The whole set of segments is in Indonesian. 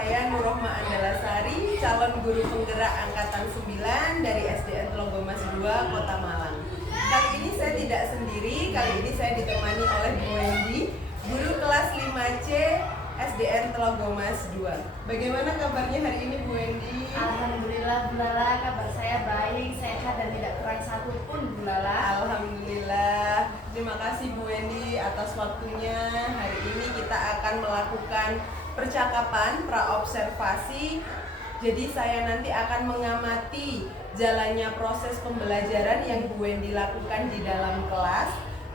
saya Nurrohma Andalasari, calon guru penggerak angkatan 9 dari SDN Telogomas 2, Kota Malang. Kali ini saya tidak sendiri, kali ini saya ditemani oleh Bu Wendy, guru kelas 5C SDN Telogomas 2. Bagaimana kabarnya hari ini Bu Wendy? Alhamdulillah Bu Lala, kabar saya baik, sehat dan tidak kurang satu pun Bu Lala. Alhamdulillah. Terima kasih Bu Wendy atas waktunya. Hari ini kita akan melakukan percakapan praobservasi. Jadi saya nanti akan mengamati jalannya proses pembelajaran yang Bu Wendy lakukan di dalam kelas.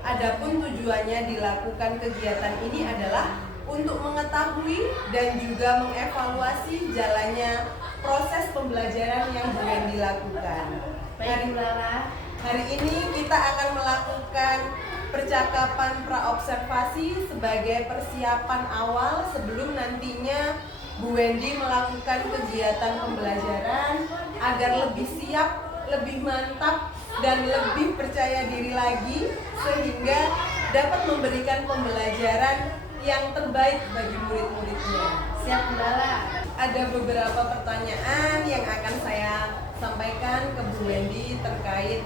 Adapun tujuannya dilakukan kegiatan ini adalah untuk mengetahui dan juga mengevaluasi jalannya proses pembelajaran yang Bu Wendy lakukan. Baik Bu Lala. Hari ini kita akan melakukan percakapan praobservasi sebagai persiapan awal sebelum nantinya Bu Wendy melakukan kegiatan pembelajaran agar lebih siap, lebih mantap, dan lebih percaya diri lagi sehingga dapat memberikan pembelajaran yang terbaik bagi murid-muridnya. Siap Bu Lala. Ada beberapa pertanyaan yang akan saya sampaikan ke Bu Wendy terkait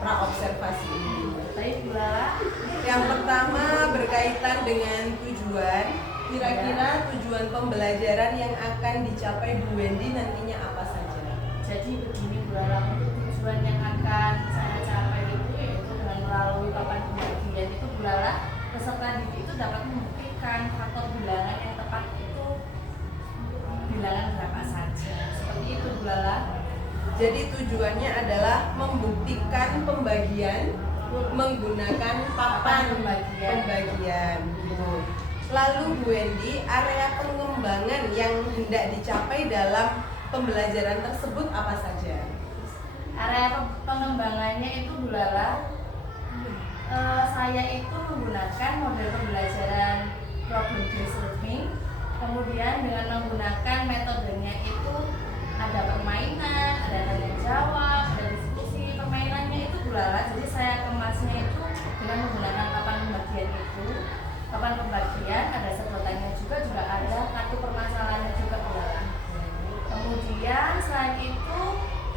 praobservasi ini. Baik Bu Lala. Yang pertama berkaitan dengan tujuan. Kira-kira tujuan pembelajaran yang akan dicapai Bu Wendy nantinya apa saja? Jadi begini Bu Lala, untuk tujuan yang akan saya capai itu yaitu dengan melalui papan pembagian itu Bu Lala, peserta didik itu dapat membuktikan faktor bilangan yang tepat itu bilangan berapa saja. Seperti itu Bu Lala. Jadi tujuannya adalah membuktikan pembagian menggunakan papan pembagian. Gitu. Lalu Bu Wendy, area pengembangan yang hendak dicapai dalam pembelajaran tersebut apa saja? Area pengembangannya itu Bu Lala, saya itu menggunakan model pembelajaran problem based learning. Kemudian dengan menggunakan metodenya itu ada permainan, ada tanya jawab, ada diskusi. Permainannya itu Bu Lala, jadi saya kemasnya itu dengan menggunakan papan pembagian itu. Papan pembagian ada sedotannya juga ada kartu permasalahannya juga Bu Lala. Kemudian selain itu,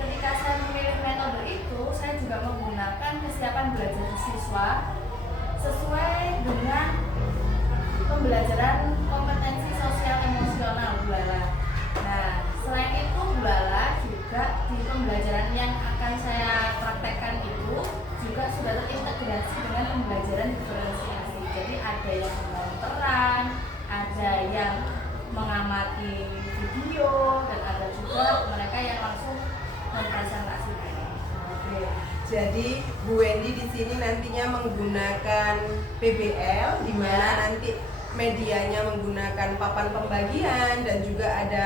ketika saya memilih metode itu, saya juga menggunakan kesiapan belajar siswa sesuai dengan pembelajaran kompetensi sosial emosional Bu Lala. Nah, selain itu Bu Lala, juga di pembelajaran yang akan saya praktekkan itu juga sudah terintegrasi dengan pembelajaran diferensiasi. Jadi ada yang membangun peran, ada yang mengamati video, dan ada juga mereka yang langsung mempresentasikan. Oke. Jadi Bu Wendy di sini nantinya menggunakan PBL, di mana nanti medianya menggunakan papan pembagian dan juga ada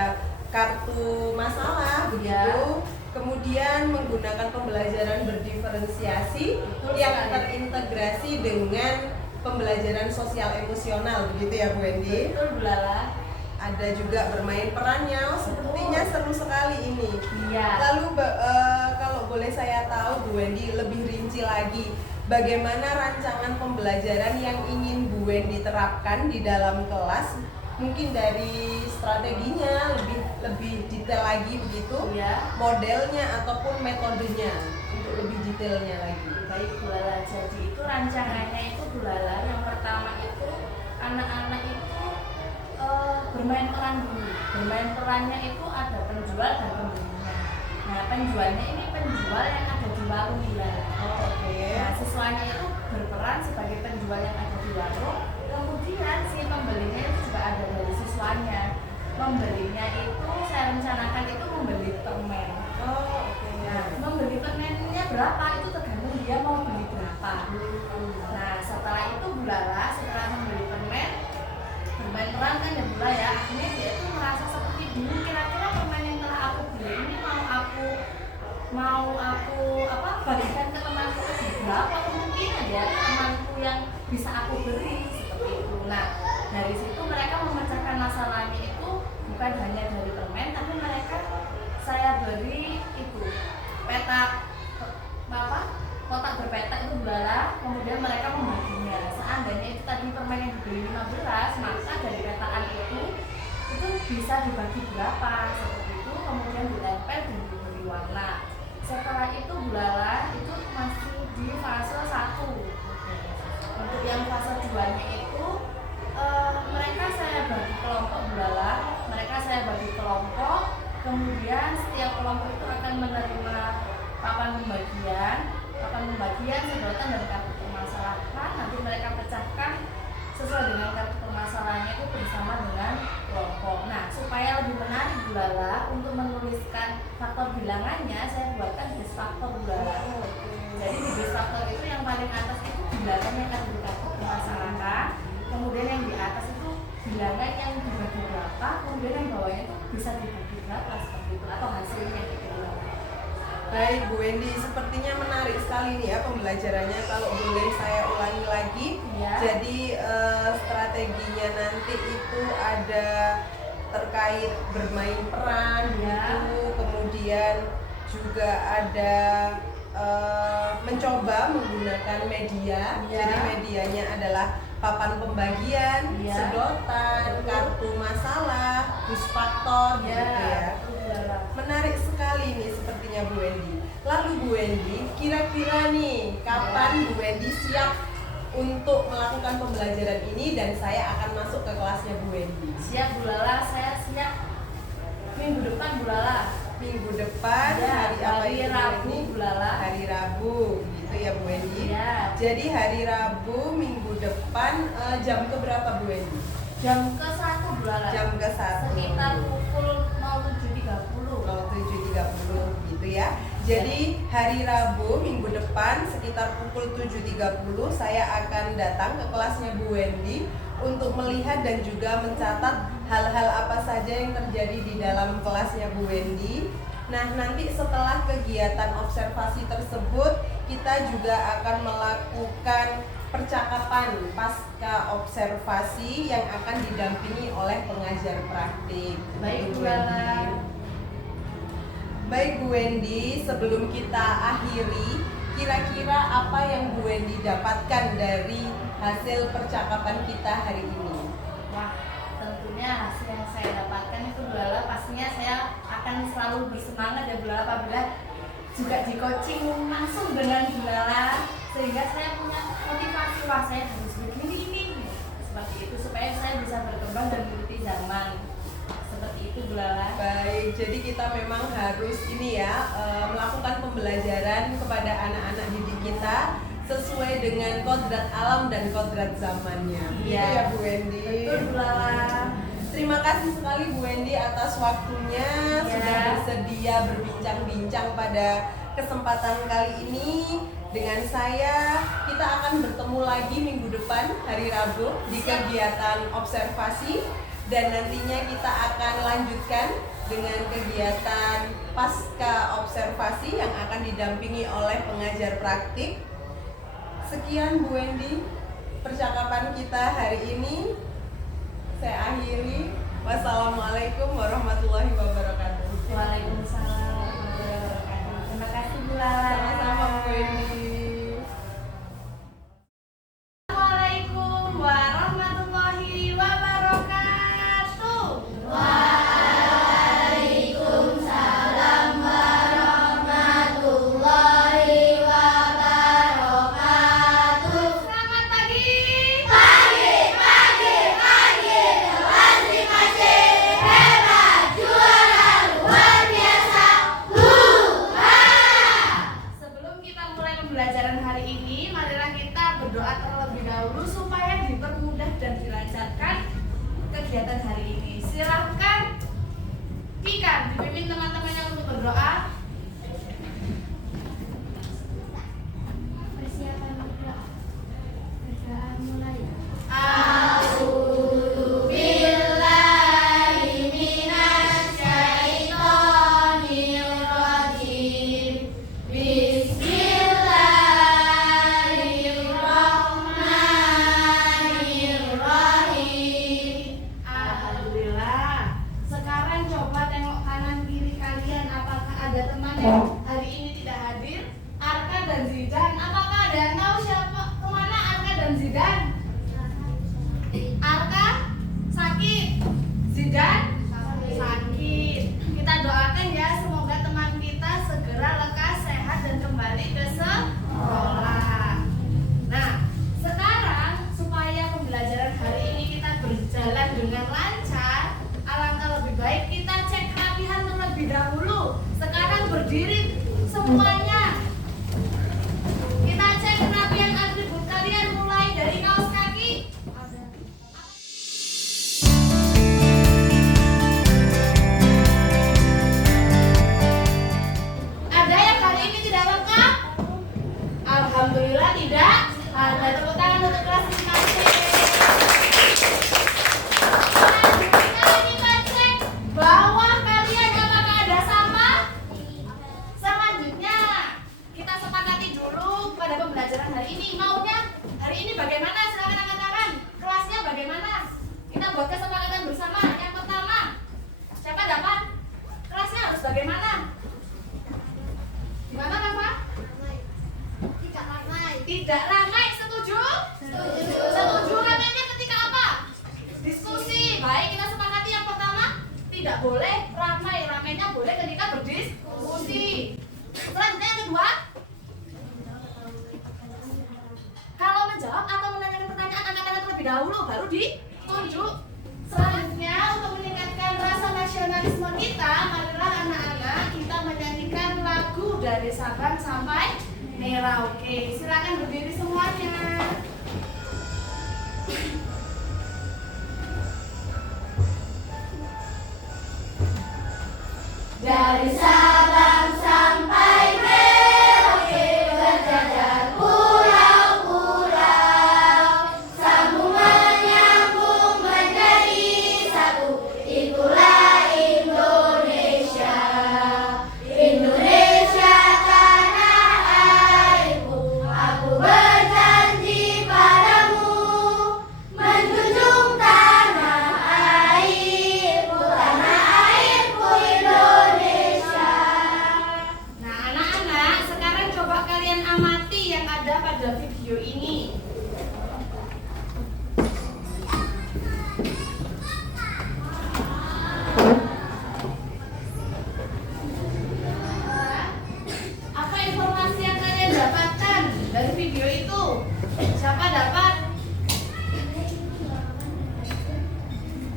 kartu masalah begitu. Kemudian menggunakan pembelajaran berdiferensiasi yang terintegrasi dengan pembelajaran sosial emosional begitu ya Bu Wendy. Betul Bu Lala. Ada juga bermain perannya, sepertinya seru sekali ini. Iya. Lalu kalau boleh saya tahu Bu Wendy lebih rinci lagi, bagaimana rancangan pembelajaran yang ingin Bu Wendy terapkan di dalam kelas? Mungkin dari strateginya lebih detail lagi begitu, Iya. modelnya ataupun metodenya untuk lebih detailnya lagi. Baik Bu Lala, jadi itu rancangannya itu Bu Lala, yang pertama itu anak-anak itu bermain peran dulu. Bermain perannya itu ada penjual dan pembelinya. Nah, penjualnya ini penjual yang ada di warung Bu Lala. Oke. Nah, siswanya itu berperan sebagai penjual yang ada di warung. Kemudian si pembelinya itu juga ada dari siswanya. Pembelinya itu saya rencanakan itu membeli permen. Oh, oke. Nah, membeli permennya berapa itu tergantung dia mau beli berapa. Nah, setelah itu Bu Lala, setelah membeli permen, bermain peran kan ya Bu Lala ya, akhirnya dia itu merasa seperti dulu, kira-kira permen yang telah aku beli ini mau aku bagikan ke temanku berapa, kemungkinan ya temanku yang bisa aku beri seperti itu. Nah, dari situ mereka memecahkan masalahnya itu bukan hanya dari permen, tapi mereka saya beri itu petak kotak berpetak itu Bu Lala, kemudian mereka membaginya. Seandainya itu tadi permen yang dibeli 15, maka dari petakan itu bisa dibagi berapa seperti itu, kemudian ditempel dan diberi warna. Setelah itu gulala itu masih di fase 1. Untuk yang fase 2-nya itu mereka saya bagi kelompok gulala, mereka saya bagi kelompok, kemudian setiap kelompok itu akan menerima papan pembagian, sedotan dan kartu permasalahan. Nanti mereka pecahkan sesuai dengan kartu permasalahannya itu bersama dengan kelompok. Nah, supaya lebih menarik gulala, untuk menuliskan faktor bilangannya saya buatkan base faktor gulala. Jadi di base faktor itu yang paling atas itu bilangannya akan di kartu permasalahan, kemudian yang di atas itu bilangan yang dibagi berapa, kemudian yang bawahnya itu bisa dibagi berapa seperti itu, atau hasilnya gitu. Baik Bu Wendy, sepertinya menarik sekali nih ya pembelajarannya. Kalau boleh saya ulangi lagi, Ya. jadi strateginya nanti itu ada terkait bermain peran Ya. gitu, kemudian juga ada mencoba menggunakan media. Ya. Jadi medianya adalah papan pembagian, Ya. sedotan, kartu masalah, bus faktor gitu ya. Menarik sekali nih sepertinya Bu Wendy. Lalu Bu Wendy, kira-kira nih kapan Bu Wendy siap untuk melakukan pembelajaran ini dan saya akan masuk ke kelasnya Bu Wendy? Siap gulala, saya siap minggu depan gulala. Minggu depan Ya, hari apa hari itu Bu Rabu Wendy? gulala. Hari Rabu gitu ya Bu Wendy. Ya. Jadi hari Rabu minggu depan jam ke berapa Bu Wendy? Jam ke-1 gulala. Jam ke-1. Sekitar pukul 07.30. 07.30 gitu ya. Jadi hari Rabu minggu depan sekitar pukul 7.30 saya akan datang ke kelasnya Bu Wendy untuk melihat dan juga mencatat hal-hal apa saja yang terjadi di dalam kelasnya Bu Wendy. Nah, nanti setelah kegiatan observasi tersebut kita juga akan melakukan percakapan pasca observasi yang akan didampingi oleh pengajar praktik. Baik, Bu Bu Lala. Wendy. Baik Bu Wendy, sebelum kita akhiri, kira-kira apa yang Bu Wendy dapatkan dari hasil percakapan kita hari ini? Wah, tentunya hasil yang saya dapatkan itu gulala, pastinya saya akan selalu bersemangat ya gulala apabila juga di coaching langsung dengan gulala, sehingga saya punya motivasi, wah saya harus begini ini seperti itu supaya saya bisa berkembang dan mengikuti zaman seperti itu gulala. Baik, jadi kita memang harus ini ya melakukan pembelajaran kepada anak-anak didik kita sesuai dengan kodrat alam dan kodrat zamannya. Gitu Iya. ya Bu Wendy. Betul gulala. Terima kasih sekali Bu Wendy atas waktunya sudah bersedia berbincang-bincang pada kesempatan kali ini dengan saya. Kita akan bertemu lagi minggu depan hari Rabu di kegiatan observasi dan nantinya kita akan lanjutkan dengan kegiatan pasca observasi yang akan didampingi oleh pengajar praktik. Sekian Bu Wendy percakapan kita hari ini. Saya akhiri. Wassalamualaikum warahmatullahi wabarakatuh. Waalaikumsalam warahmatullahi wabarakatuh. Terima kasih gulala. Sama-sama Bu Wendy. Assalamualaikum warahmatullahi wabarakatuh. Waalaikumsalam warahmatullahi wabarakatuh. Selamat pagi. Pagi, kelas 5C, hebat, juara, luar biasa, Sebelum kita mulai pembelajaran hari ini, marilah kita berdoa terlebih dahulu supaya dipermudah dan dilancarkan kegiatan hari ini. Silahkan Tika dipimpin teman-temannya untuk berdoa. Persiapan berdoa. Berdoa mulai. A'udzu Billahi minasyaitonir rajim. Bismillahirrahmanirrahim. Alhamdulillah. Sekarang coba tengok kanan kiri kalian, apakah ada teman yang hari ini tidak hadir? Arka dan Zidan. Apakah ada yang tahu siapa kemana Arka dan Zidan? Arka sakit, Zidan terlebih dahulu. Sekarang berdiri semuanya. Kita cek kerapian atribut kalian mulai dari kaos kaki. Ada yang hari ini tidak lengkap? Alhamdulillah tidak. Ada tepuk tangan untuk kelas masing-masing. Selanjutnya kita cek bawah kalian apakah ada sama? Selanjutnya kita sepakati dulu pada pembelajaran hari ini. Maunya hari ini bagaimana? Silakan angkat tangan. Kelasnya bagaimana? Kita buat kesepakatan bersama. Yang pertama, siapa dapat? Kelasnya harus bagaimana? Gimana Rafa? Tidak ramai. Tidak ramai, setuju? Setuju. Setuju ramainya ketika apa? Diskusi. Baik, kita sepakati yang pertama, tidak boleh ramai. Ramainya boleh ketika berdiskusi. Selanjutnya yang kedua, kalau menjawab atau menanyakan pertanyaan, angkat tangan terlebih dahulu, baru ditunjuk. Selanjutnya, untuk meningkatkan rasa nasionalisme kita, marilah anak-anak kita menyanyikan lagu dari Sabang sampai Merauke. Silakan berdiri semuanya. Dari Sabang sampai Merauke berjajar pulau-pulau, sambung menyambung menjadi satu. Itulah Indonesia, Indonesia tanah airku. Aku berjanji padamu menjunjung tanah airku, tanah airku Indonesia. Nah, anak-anak, sekarang coba kalian amati yang ada pada video ini. Apa informasi yang kalian dapatkan dari video itu? Siapa dapat?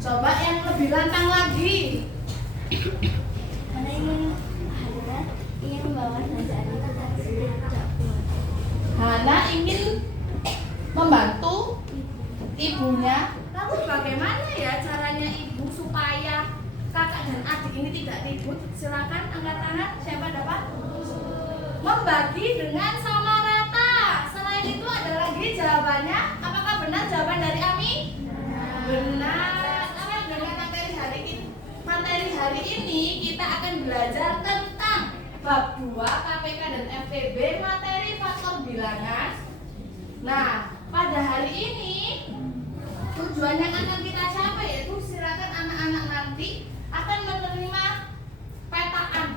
Coba yang lebih lantang lagi. Karena ingin membawa Nazari ke tidak kuat. Hana ingin membantu ibunya. Lalu bagaimana ya caranya ibu supaya kakak dan adik ini tidak ribut? Silakan angkat tangan. Siapa dapat? Membagi dengan sama rata. Selain itu ada lagi jawabannya. Apakah benar jawaban dari Ami? Benar. Karena dengan materi hari ini kita akan belajar tentang bab 2 KPK dan FTB, materi faktor bilangan. Nah, pada hari ini tujuan yang akan kita capai yaitu silakan anak-anak nanti akan menerima petaan,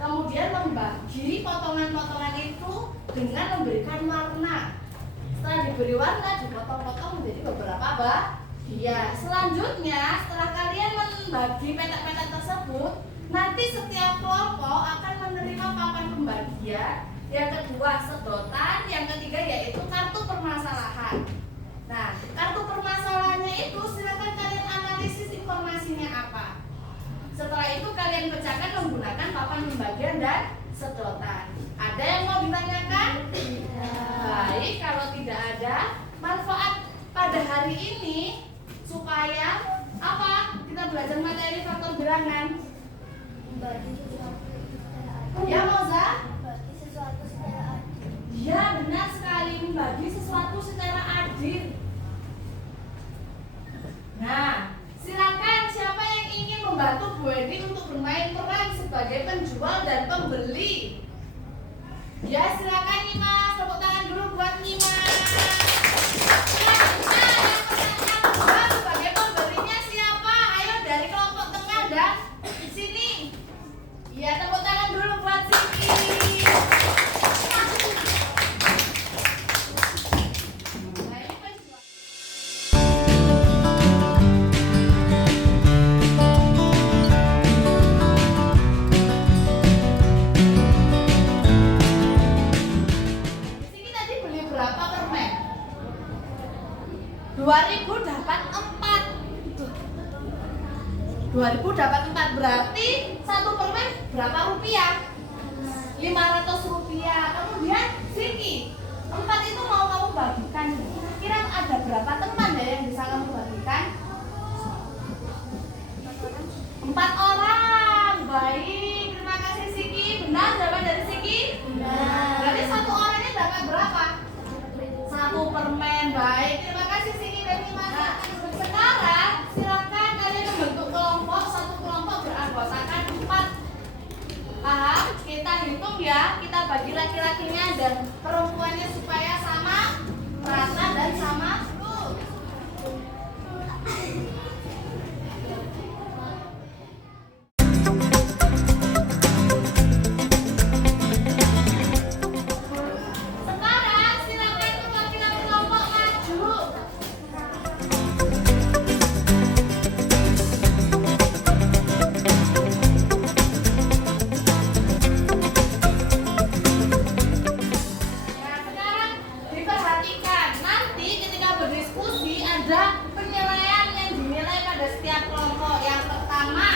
kemudian membagi potongan-potongan itu dengan memberikan warna. Setelah diberi warna, dipotong-potong menjadi beberapa bagian. Selanjutnya, setelah kalian membagi petak-petak tersebut, nanti setiap kelompok akan menerima papan pembagian. Yang kedua sedotan, yang ketiga yaitu kartu permasalahan. Nah, kartu permasalahannya itu silakan kalian analisis informasinya apa. Setelah itu kalian pecahkan menggunakan papan pembagian dan sedotan. Ada yang mau ditanyakan? Baik, kalau tidak ada, manfaat pada hari ini supaya apa? Kita belajar materi faktor bilangan. Bagi sesuatu secara adil. Ya, Moza? Bagi sesuatu secara adil. Ya, benar sekali, membagi sesuatu secara adil. Nah, silakan siapa yang ingin membantu Bu Eni untuk bermain peran sebagai penjual dan pembeli? Ya, silakan Nimas, tepuk tangan dulu buat Nimas. Selanjutnya yang kedua sebagai pembelinya siapa? Ayo dari kelompok tengah dan sini. Ya, tepuk tangan dulu buat Siti. Nah, ini penjual. Di sini tadi beli berapa permen? 2000 dapat 4. 2000 dapat 4, berarti satu permen berapa rupiah? 500 rupiah. Kemudian Siki, 4 itu mau kamu bagikan. Kira ada berapa teman ya yang bisa kamu bagikan? 4 orang. Baik, terima kasih Siki. Benar jawaban dari Siki? Benar. Berarti satu orangnya dapat berapa? 1 permen. Baik, terima kasih Siki dan Mas. Sekarang silakan kalian membentuk kelompok. Satu kelompok beranggotakan 4. Paham? Kita hitung ya. Kita bagi laki-lakinya dan perempuannya supaya sama rata dan sama full. Sekarang silakan perwakilan kelompok maju. Nah, sekarang diperhatikan, nanti ketika berdiskusi ada penilaian yang dinilai pada setiap kelompok. Yang pertama,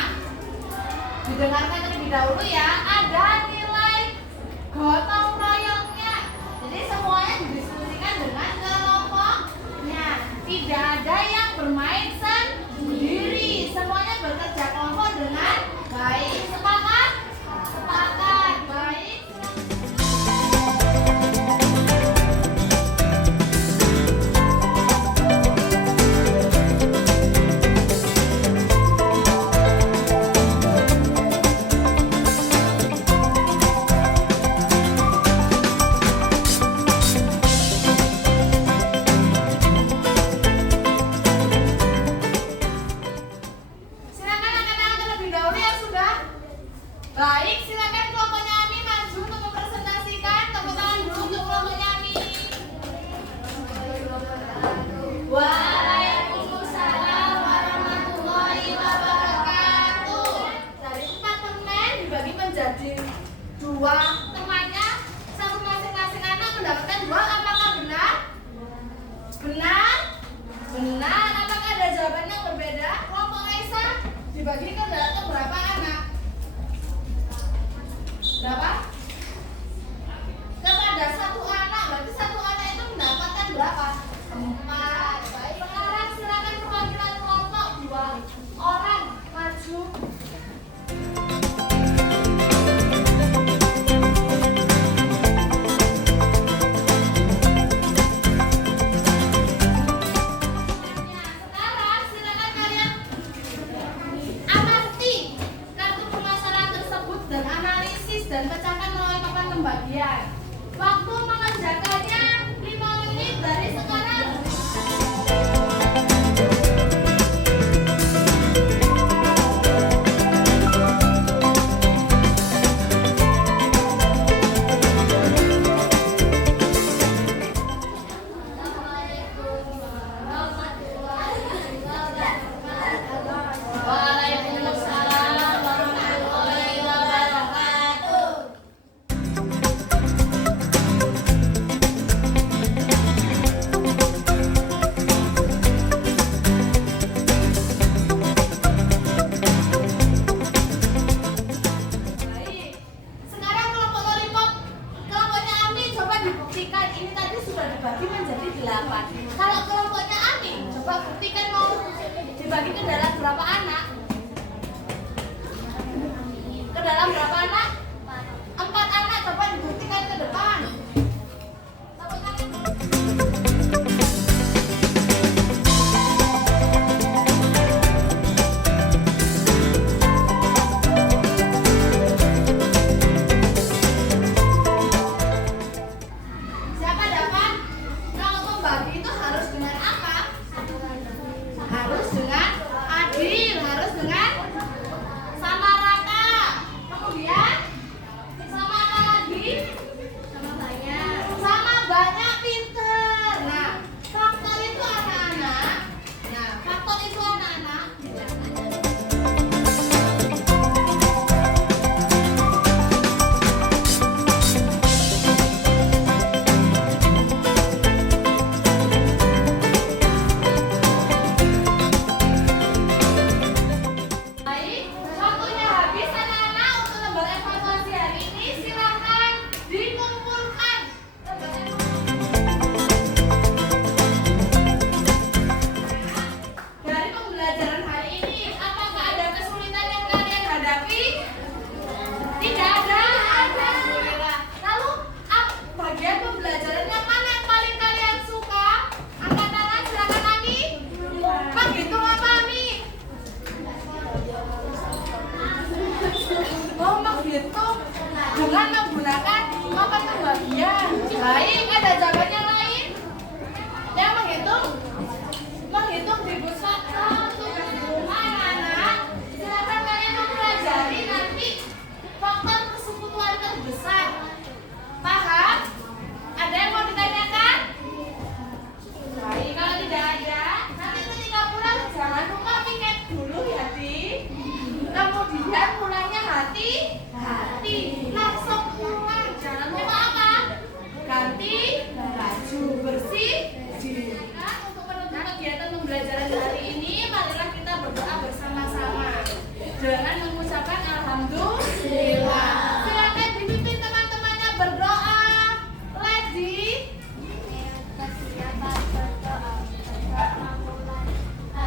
didengarkan terlebih dahulu ya, ada nilai gotong royongnya. Jadi semuanya didiskusikan dengan kelompoknya. Tidak ada yang bermain sendiri. Semuanya bekerja kelompok dengan baik. Sepakat? Sepakat. Baik. Silakan angkat tangan terlebih dahulu yang sudah. Baik, silakan kelompoknya Ami maju untuk mempresentasikan. Tepuk tangan dulu untuk kelompoknya Ami. Waalaikumsalam warahmatullahi wabarakatuh. Dari 4 teman dibagi menjadi 2 temannya, satu masing-masing anak mendapatkan 2. Apakah benar? Benar? Benar. Apakah ada jawaban yang berbeda? Kelompok Raisa dibagi ke berapa anak? Berapa? Kepada 1 anak, berarti 1 anak itu mendapatkan berapa? 4. Baik, sekarang silakan perwakilan kelompok 2 orang maju. Sekarang silakan kalian amati kartu permasalahan tersebut dan analisis dan pecahkan melalui papan pembagian. Waktu mengerjakannya 5 menit dari sekarang. Waalaikumsalam warahmatullahi wabarakatuh. Baik. Sekarang kelompok lollipop, kelompoknya Ami coba dibuktikan. Ini tadi sudah dibagi menjadi 8. Kalau kelompoknya Ami coba buktikan mau dibagi ke dalam berapa anak? Ke dalam berapa anak? 4 anak. Coba dibuktikan ke depan. Tepuk tangan. Siapa dapat? Kalau membagi itu harus dengan apa? Harus dengan adil, harus dengan sama rata. Kemudian dengan menggunakan nomor pembagian. Baik, ada jawaban yang lain? Yang menghitung ribut satu. Anak-anak, silakan kalian mempelajari nanti faktor persekutuan terbesar. Paham? Ada yang mau ditanyakan? Baik, kalau tidak ada, nanti ketika pulang jangan lupa piket dulu ya, Di. Kemudian pulangnya hati-hati. Langsung pulang. Jangan lupa apa? Ganti baju bersih. Nah, untuk menutup kegiatan pembelajaran hari ini, marilah kita berdoa bersama-sama dengan mengucapkan alhamdulillah. Silakan dipimpin teman-temannya berdoa. Lady.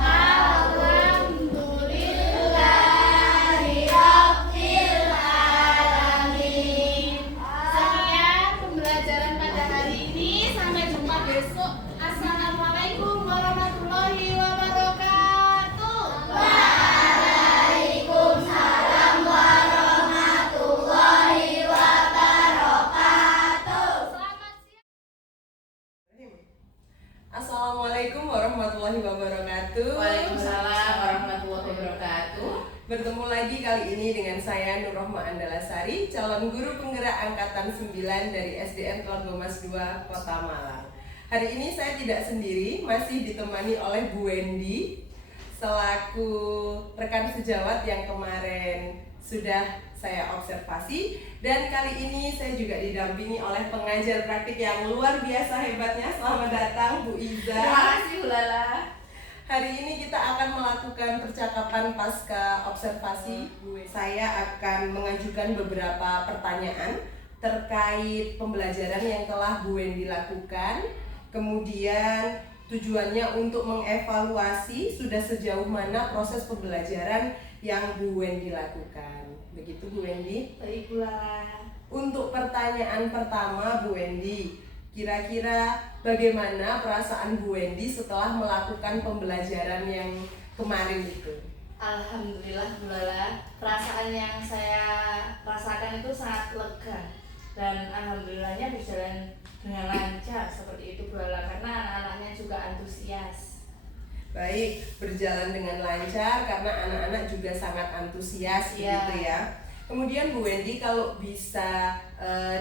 Alhamdulillahirobbilalamin. Sekian pembelajaran pada hari ini. Sampai jumpa besok. Assalamualaikum warahmatullahi wabarakatuh. Waalaikumsalam warahmatullahi wabarakatuh. Selamat siang. Assalamualaikum warahmatullahi wabarakatuh. Waalaikumsalam warahmatullahi wabarakatuh. Bertemu lagi kali ini dengan saya Nurrohma Andalasari, calon guru penggerak angkatan 9 dari SDN Telaga Mas 2 Kota Malang. Hari ini saya tidak sendiri, masih ditemani oleh Bu Wendy selaku rekan sejawat yang kemarin sudah saya observasi, dan kali ini saya juga didampingi oleh pengajar praktik yang luar biasa hebatnya. Selamat datang Bu Iza. Terima kasih Bu Lala. Hari ini kita akan melakukan percakapan pasca observasi. Saya akan mengajukan beberapa pertanyaan terkait pembelajaran yang telah Bu Wendy lakukan. Kemudian tujuannya untuk mengevaluasi sudah sejauh mana proses pembelajaran yang Bu Wendy lakukan. Begitu Bu Wendy. Baik, Bu Lala. Untuk pertanyaan pertama Bu Wendy, kira-kira bagaimana perasaan Bu Wendy setelah melakukan pembelajaran yang kemarin itu? Alhamdulillah Bu Lala, perasaan yang saya rasakan itu sangat lega dan alhamdulillahnya berjalan dengan lancar seperti itu Bu Lala, karena anak-anaknya juga antusias. Baik, berjalan dengan lancar karena anak-anak juga sangat antusias begitu ya. Kemudian Bu Wendy, kalau bisa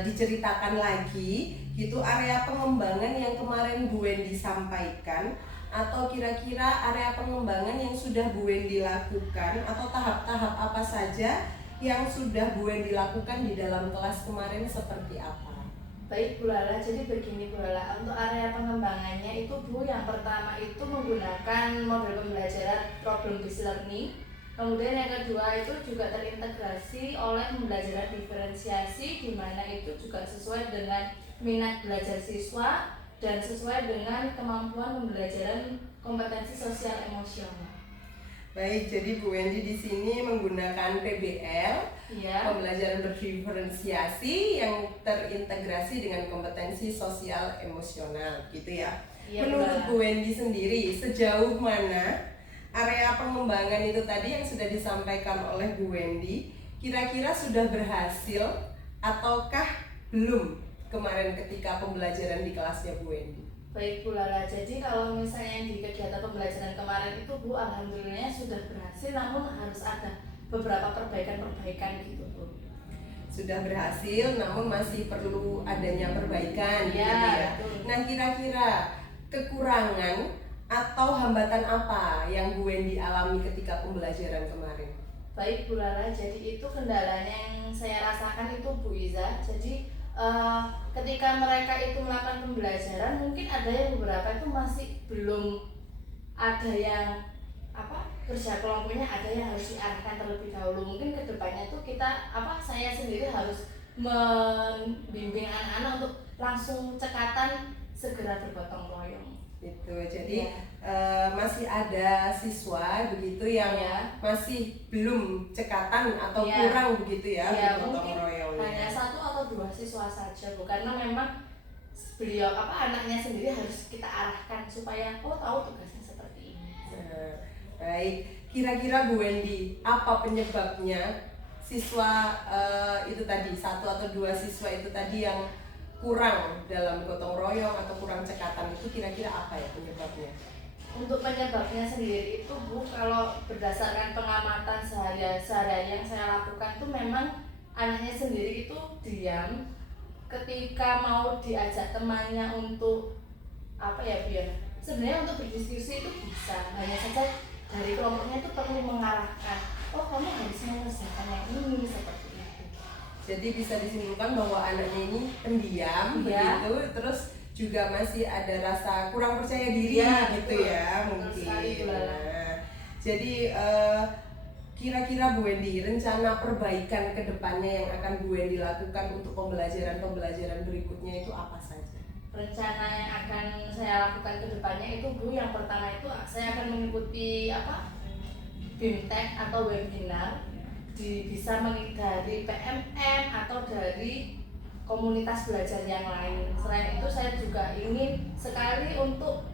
diceritakan lagi gitu area pengembangan yang kemarin Bu Wendy sampaikan, atau kira-kira area pengembangan yang sudah Bu Wendy lakukan, atau tahap-tahap apa saja yang sudah Bu Wendy lakukan di dalam kelas kemarin seperti apa? Baik Bu Lala, jadi begini Bu Lala, untuk area pengembangannya itu Bu, yang pertama itu menggunakan model pembelajaran problem based learning. Kemudian yang kedua itu juga terintegrasi oleh pembelajaran diferensiasi, di mana itu juga sesuai dengan minat belajar siswa dan sesuai dengan kemampuan pembelajaran kompetensi sosial emosional. Baik, jadi Bu Wendy di sini menggunakan PBL, Iya. pembelajaran berdiferensiasi yang terintegrasi dengan kompetensi sosial emosional, gitu ya. Iya, Menurut Bu Bu Wendy sendiri, sejauh mana area pengembangan itu tadi yang sudah disampaikan oleh Bu Wendy, kira-kira sudah berhasil ataukah belum kemarin ketika pembelajaran di kelasnya Bu Wendy? Baik Bu Lala, jadi kalau misalnya di kegiatan pembelajaran kemarin itu Bu, alhamdulillahnya sudah berhasil, namun harus ada beberapa perbaikan-perbaikan gitu Bu. Sudah berhasil, namun masih perlu adanya perbaikan, Iya, gitu ya. betul. Nah, kira-kira kekurangan atau hambatan apa yang Bu Wendy alami ketika pembelajaran kemarin? Baik Bu Lala, jadi itu kendalanya yang saya rasakan itu Bu Iza. Jadi ketika mereka itu melakukan pembelajaran, mungkin ada yang beberapa itu masih belum ada yang kerja kelompoknya, ada yang harus diarahkan terlebih dahulu. Mungkin kedepannya itu kita saya sendiri harus membimbing anak-anak untuk langsung cekatan segera bergotong royong. Itu jadi masih ada siswa begitu yang masih belum cekatan atau kurang begitu ya, mungkin royongnya. hanya 1 atau 2 siswa saja Bu, karena memang beliau anaknya sendiri harus kita arahkan supaya tahu tugasnya seperti ini. Nah, baik, kira-kira Bu Wendy, apa penyebabnya siswa itu tadi, 1 atau 2 siswa itu tadi yang kurang dalam gotong royong atau kurang cekatan, itu kira-kira apa ya penyebabnya? Untuk penyebabnya sendiri itu Bu, kalau berdasarkan pengamatan sehari-hari yang saya lakukan tuh memang anaknya sendiri itu diam ketika mau diajak temannya untuk apa ya biar sebenarnya untuk berdiskusi itu bisa, hanya saja dari kelompoknya itu perlu mengarahkan, oh kamu harus menyelesaikan yang ini seperti itu. Jadi bisa disimpulkan bahwa anaknya ini pendiam, Iya. begitu, terus juga masih ada rasa kurang percaya diri Iya, gitu betul. ya Betul mungkin. sekali, Bu Lala. Nah, jadi kira-kira Bu Wendy, rencana perbaikan ke depannya yang akan Bu Wendy lakukan untuk pembelajaran berikutnya itu apa saja? Rencana yang akan saya lakukan ke depannya itu Bu, yang pertama itu saya akan mengikuti BIMTEK atau webinar bisa dari PMM atau dari komunitas belajar yang lain. Selain itu saya juga ingin sekali untuk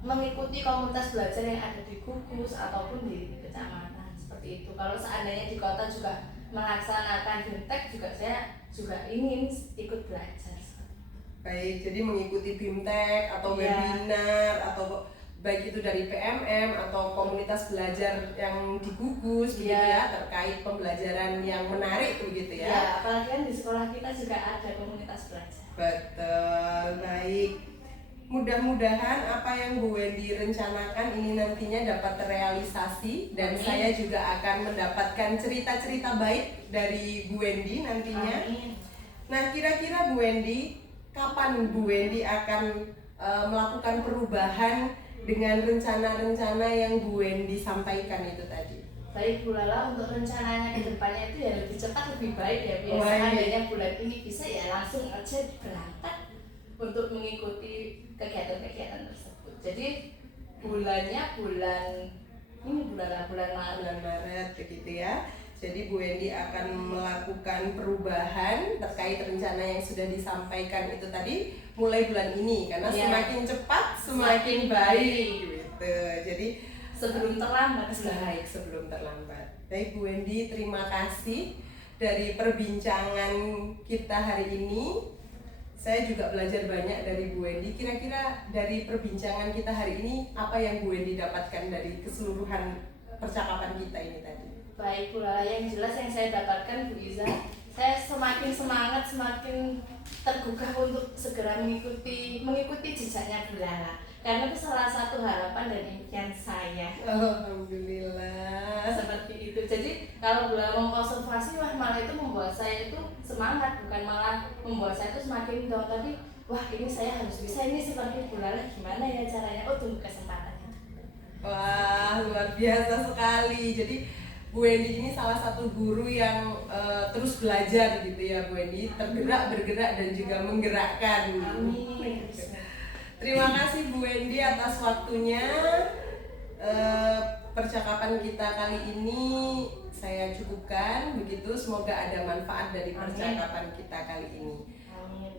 mengikuti komunitas belajar yang ada di gugus ataupun di kecamatan seperti itu. Kalau seandainya di kota juga melaksanakan BIMTEK juga saya juga ingin ikut belajar. Baik, jadi mengikuti BIMTEK atau Iya. webinar atau baik itu dari PMM atau komunitas belajar yang di gugus begitu Iya. ya, terkait pembelajaran yang menarik begitu Ya, ya. apalagi kan di sekolah kita juga ada komunitas belajar. Betul, baik. Mudah-mudahan apa yang Bu Wendy rencanakan ini nantinya dapat terrealisasi dan Amin. saya juga akan mendapatkan cerita-cerita baik dari Bu Wendy nantinya. Amin. Nah, kira-kira Bu Wendy, kapan Bu Wendy akan melakukan perubahan dengan rencana-rencana yang Bu Wendy sampaikan itu tadi? Baik Bu Lala, untuk rencananya ke depannya itu ya lebih cepat lebih baik ya. Biar Baik. seandainya bulan ini bisa ya langsung aja berangkat untuk mengikuti kegiatan-kegiatan tersebut. Jadi bulannya bulan Maret. Bulan Maret begitu ya. Jadi Bu Wendy akan melakukan perubahan terkait rencana yang sudah disampaikan itu tadi mulai bulan ini karena Iya. semakin cepat semakin Semakin baik baik. gitu. Jadi Sebelum terlambat. baik sebelum terlambat. Baik Bu Wendy, terima kasih dari perbincangan kita hari ini. Saya juga belajar banyak dari Bu Wendy. Kira-kira dari perbincangan kita hari ini apa yang Bu Wendy dapatkan dari keseluruhan percakapan kita ini tadi? Baik Bu Lala, yang jelas yang saya dapatkan Bu Iza, saya semakin semangat, semakin tergugah untuk segera mengikuti jejaknya Bu Lala. Karena itu salah satu harapan dan impian saya. Alhamdulillah. Seperti itu. Jadi kalau Bu Lala mengobservasi, malah itu membuat saya itu semangat, bukan malah membuat saya itu semakin down. Tapi wah ini saya harus bisa, ini seperti Bu Lala, gimana ya caranya? Oh tunggu kesempatannya. Wah, luar biasa sekali. Jadi Bu Wendy ini salah satu guru yang terus belajar gitu ya Bu Wendy, bergerak dan juga menggerakkan. Amin. Terima kasih Bu Wendy atas waktunya. Percakapan kita kali ini saya cukupkan begitu. Semoga ada manfaat dari percakapan kita kali ini. Amin.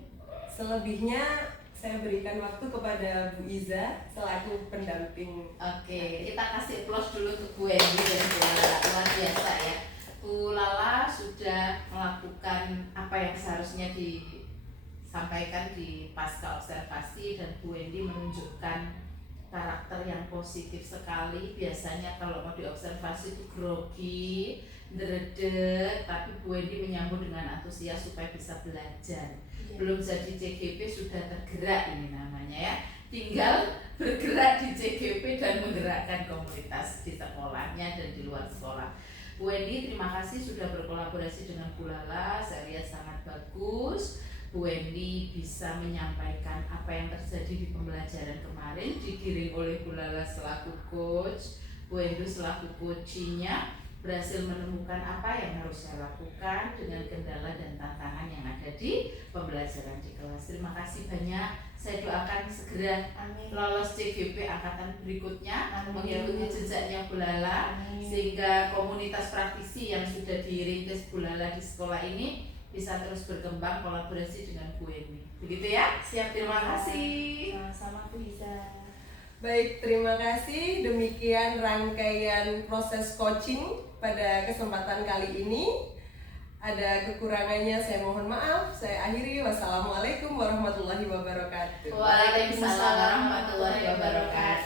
Selebihnya saya berikan waktu kepada Bu Iza selaku pendamping. Oke, kita kasih applause dulu untuk Bu Wendy dan Bu Lala, luar biasa ya. Bu Lala sudah melakukan apa yang seharusnya disampaikan di pasca observasi dan Bu Wendy menunjukkan karakter yang positif sekali. Biasanya kalau mau diobservasi itu grogi, deredek, tapi Bu Wendy menyambut dengan antusias supaya bisa belajar. Belum jadi CGP sudah tergerak ini namanya ya. Tinggal bergerak di CGP dan menggerakkan komunitas di sekolahnya dan di luar sekolah. Bu Wendy, terima kasih sudah berkolaborasi dengan Bu Lala. Saya lihat sangat bagus. Bu Wendy bisa menyampaikan apa yang terjadi di pembelajaran kemarin digiring oleh Bu Lala selaku coach. Bu Wendy selaku coachnya berhasil menemukan apa yang harus saya lakukan dengan kendala dan tantangan yang ada di pembelajaran di kelas. Terima kasih banyak. Saya doakan segera Amin. lolos CGP angkatan berikutnya, Amin. mengikuti jejaknya Bu Lala, Amin. sehingga komunitas praktisi yang sudah dirintis Bu Lala di sekolah ini bisa terus berkembang kolaborasi dengan Bu Wendy. Begitu ya? Siap. Terima kasih. Sama Bu Iza. Baik, terima kasih. Demikian rangkaian proses coaching pada kesempatan kali ini. Ada kekurangannya saya mohon maaf. Saya akhiri. Wassalamualaikum warahmatullahi wabarakatuh. Waalaikumsalam warahmatullahi wabarakatuh.